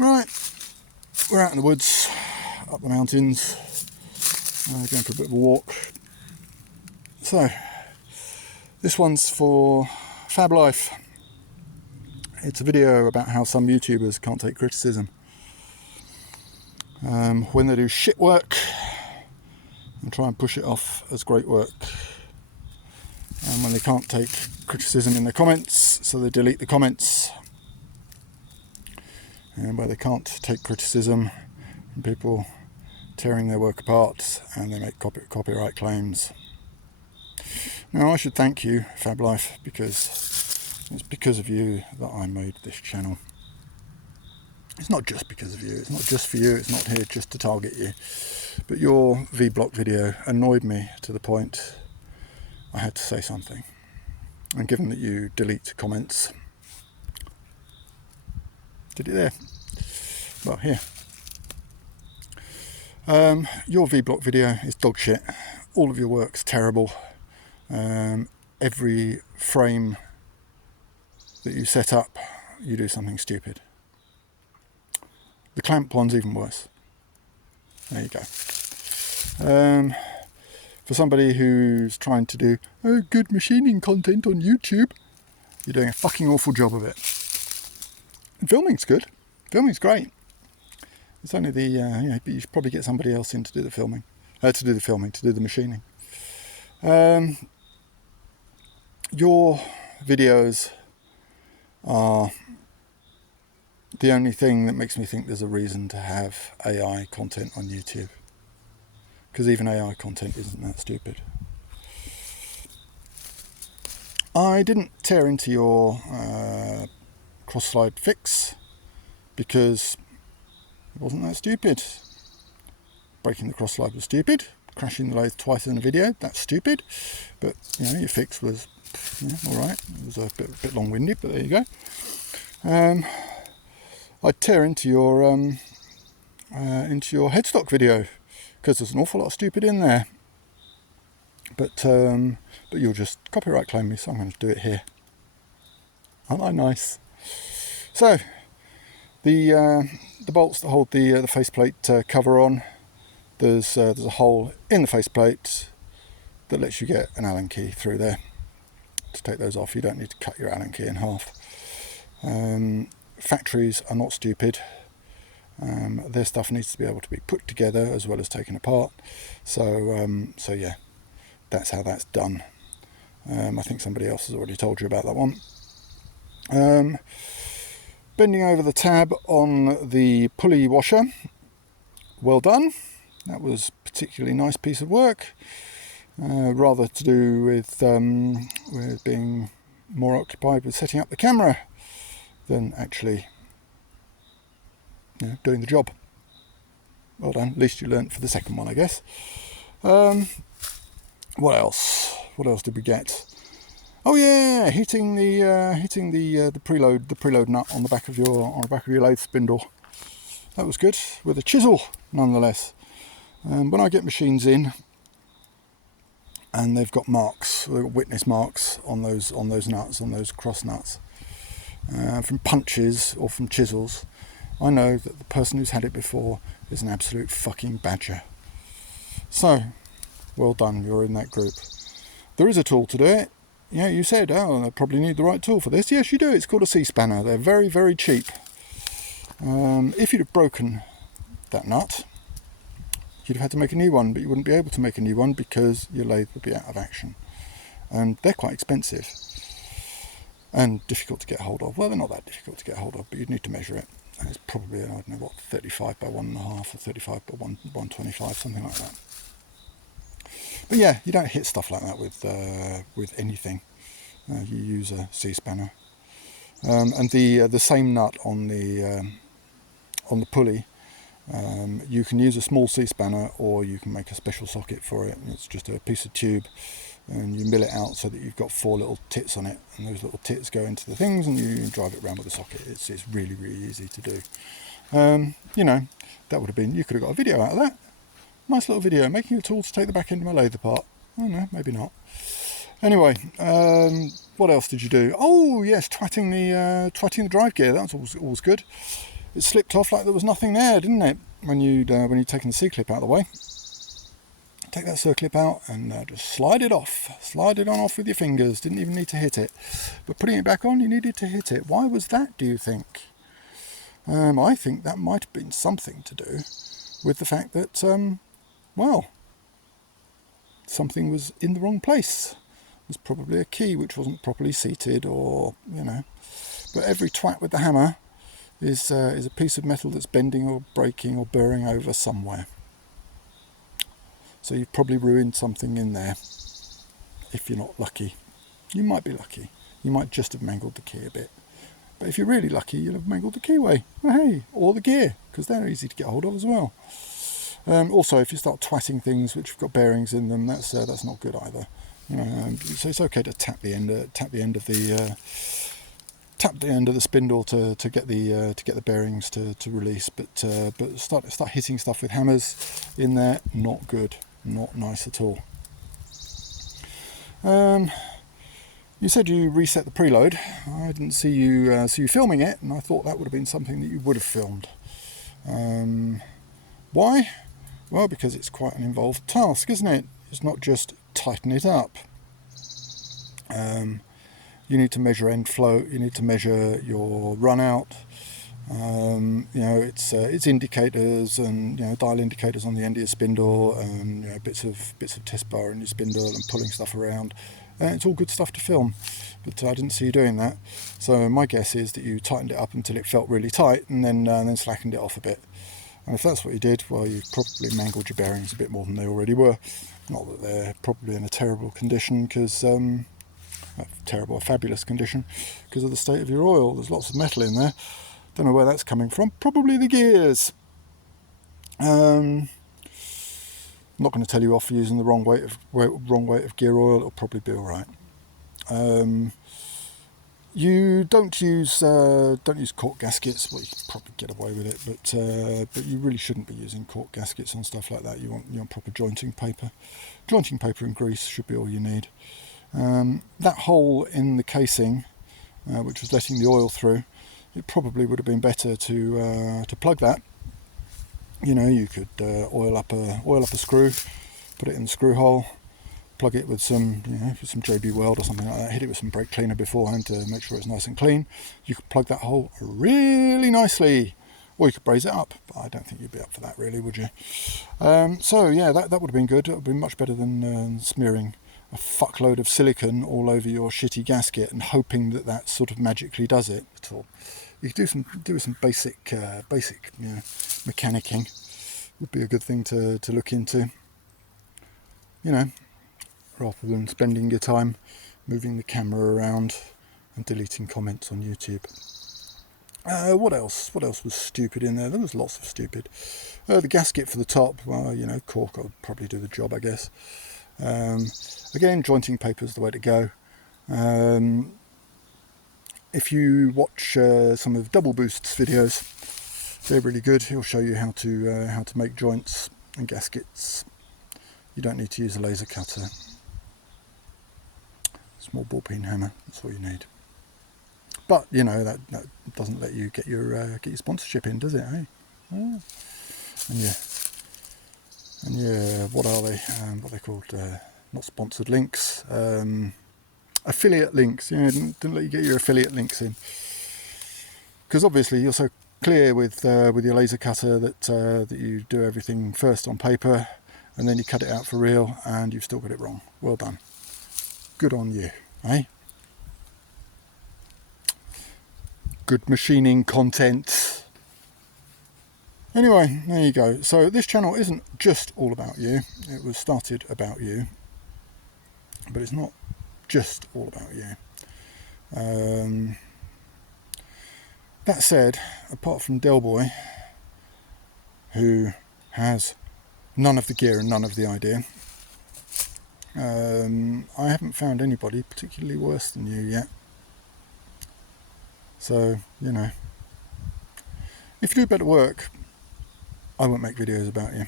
Right, we're out in the woods, up the mountains, going for a bit of a walk. So, this one's for Fab Life. It's a video about how some YouTubers can't take criticism. When they do shit work and try and push it off as great work. And when they can't take criticism in the comments, so they delete the comments. And where they can't take criticism from people tearing their work apart and they make copyright claims. Now I should thank you, Fab Life, because it's because of you that I made this channel. It's not just because of you, it's not just for you, it's not here just to target you. But your V-block video annoyed me to the point I had to say something. And given that you delete comments, did it there? Well, here. Your V-block video is dog shit. All of your work's terrible. Every frame that you set up, you do something stupid. The clamp one's even worse. There you go. For somebody who's trying to do good machining content on YouTube, you're doing a fucking awful job of it. And filming's good. Filming's great. It's only the but you should probably get somebody else in to do the filming, to do the machining. Your videos are the only thing that makes me think there's a reason to have AI content on YouTube. Because even AI content isn't that stupid. I didn't tear into your cross-slide fix because it wasn't that stupid. Breaking the cross-slide was stupid. Crashing the lathe twice in a video, that's stupid. But your fix was alright. It was a bit long-winded, but there you go. I'd tear into your headstock video because there's an awful lot of stupid in there. But you'll just copyright claim me, so I'm going to do it here. Aren't I nice? So the bolts that hold the faceplate cover on, there's a hole in the faceplate that lets you get an Allen key through there. To take those off, you don't need to cut your Allen key in half. Factories are not stupid. Their stuff needs to be able to be put together as well as taken apart. So yeah, that's how that's done. I think somebody else has already told you about that one. Bending over the tab on the pulley washer. Well done. That was a particularly nice piece of work. Rather to do with being more occupied with setting up the camera than actually doing the job. Well done. At least you learnt for the second one, I guess. What else? What else did we get? Oh yeah, hitting the preload nut on the back of your lathe spindle. That was good, with a chisel, nonetheless. When I get machines in, and they've got marks, they've got witness marks on those nuts, on those cross nuts, from punches or from chisels, I know that the person who's had it before is an absolute fucking badger. So, well done, you're in that group. There is a tool to do it. Yeah, you said, I probably need the right tool for this. Yes, you do. It's called a C-spanner. They're very, very cheap. If you'd have broken that nut, you'd have had to make a new one, but you wouldn't be able to make a new one because your lathe would be out of action. And they're quite expensive and difficult to get hold of. Well, they're not that difficult to get hold of, but you'd need to measure it. And it's probably, I don't know what, 35 by 1.5 or 35 by 125, something like that. But yeah, you don't hit stuff like that with anything. You use a C-spanner. And the same nut on the pulley, you can use a small C-spanner or you can make a special socket for it. It's just a piece of tube and you mill it out so that you've got 4 little tits on it, and those little tits go into the things and you drive it around with a socket. It's really, really easy to do. That would have been, you could have got a video out of that. Nice little video, making a tool to take the back end of my lathe apart. I don't know, maybe not. Anyway, what else did you do? Oh yes, twatting the drive gear. That's always good. it slipped off like there was nothing there, didn't it? When you'd taken the C-clip out of the way. Take that circlip out and just slide it off. Slide it on off with your fingers. Didn't even need to hit it. But putting it back on, you needed to hit it. Why was that, do you think? I think that might have been something to do with the fact that, well, something was in the wrong place. There's probably a key which wasn't properly seated, or, you know. But every twat with the hammer is a piece of metal that's bending or breaking or burring over somewhere. So you've probably ruined something in there, if you're not lucky. You might be lucky. You might just have mangled the key a bit. But if you're really lucky, you'll have mangled the keyway. Well, hey, or the gear, because they're easy to get hold of as well. Also, if you start twatting things which have got bearings in them, that's not good either. You know, so it's okay to tap the end of the spindle to get the bearings to release, but start hitting stuff with hammers in there, not good. Not nice at all. You said you reset the preload. I didn't see you filming it, and I thought that would have been something that you would have filmed. Why? Well, because it's quite an involved task, isn't it? It's not just tighten it up. You need to measure end float. You need to measure your run out. You know, it's indicators and, you know, dial indicators on the end of your spindle, and, you know, bits of test bar in your spindle and pulling stuff around. It's all good stuff to film, but I didn't see you doing that. So my guess is that you tightened it up until it felt really tight, and then slackened it off a bit. And if that's what you did, well, you probably mangled your bearings a bit more than they already were. Not that they're probably in a terrible condition, because a fabulous condition, because of the state of your oil. There's lots of metal in there. Don't know where that's coming from. Probably the gears. I'm not going to tell you off for using the wrong weight of gear oil. It'll probably be all right. You don't use cork gaskets. Well, you can probably get away with it, but you really shouldn't be using cork gaskets on stuff like that. You want proper jointing paper. Jointing paper and grease should be all you need. That hole in the casing, which was letting the oil through, it probably would have been better to plug that. You know, you could oil up a screw, put it in the screw hole, plug it with some JB Weld or something like that. Hit it with some brake cleaner beforehand to make sure it's nice and clean. You could plug that hole really nicely, or you could braze it up. But I don't think you'd be up for that, really, would you? So yeah, that would have been good. It would have been much better than smearing a fuckload of silicone all over your shitty gasket and hoping that sort of magically does it at all. You could do some basic mechanicking. Would be a good thing to look into. You know, rather than spending your time moving the camera around and deleting comments on YouTube. What else? What else was stupid in there? There was lots of stupid. The gasket for the top. Well, you know, cork would probably do the job, I guess. Again, jointing paper is the way to go. If you watch some of Double Boost's videos, they're really good. He'll show you how to make joints and gaskets. You don't need to use a laser cutter. Small ball peen hammer. That's all you need. But you know that doesn't let you get your sponsorship in, does it? Eh? Oh. And yeah, what are they? What are they called? Not sponsored links. Affiliate links. Yeah, didn't let you get your affiliate links in, because obviously you're so clear with your laser cutter that you do everything first on paper, and then you cut it out for real, and you've still got it wrong. Well done. Good on you, eh? Good machining content. Anyway, there you go. So this channel isn't just all about you. It was started about you, but it's not just all about you. That said, apart from Del Boy, who has none of the gear and none of the idea, I haven't found anybody particularly worse than you yet. So, you know, if you do better work, I won't make videos about you.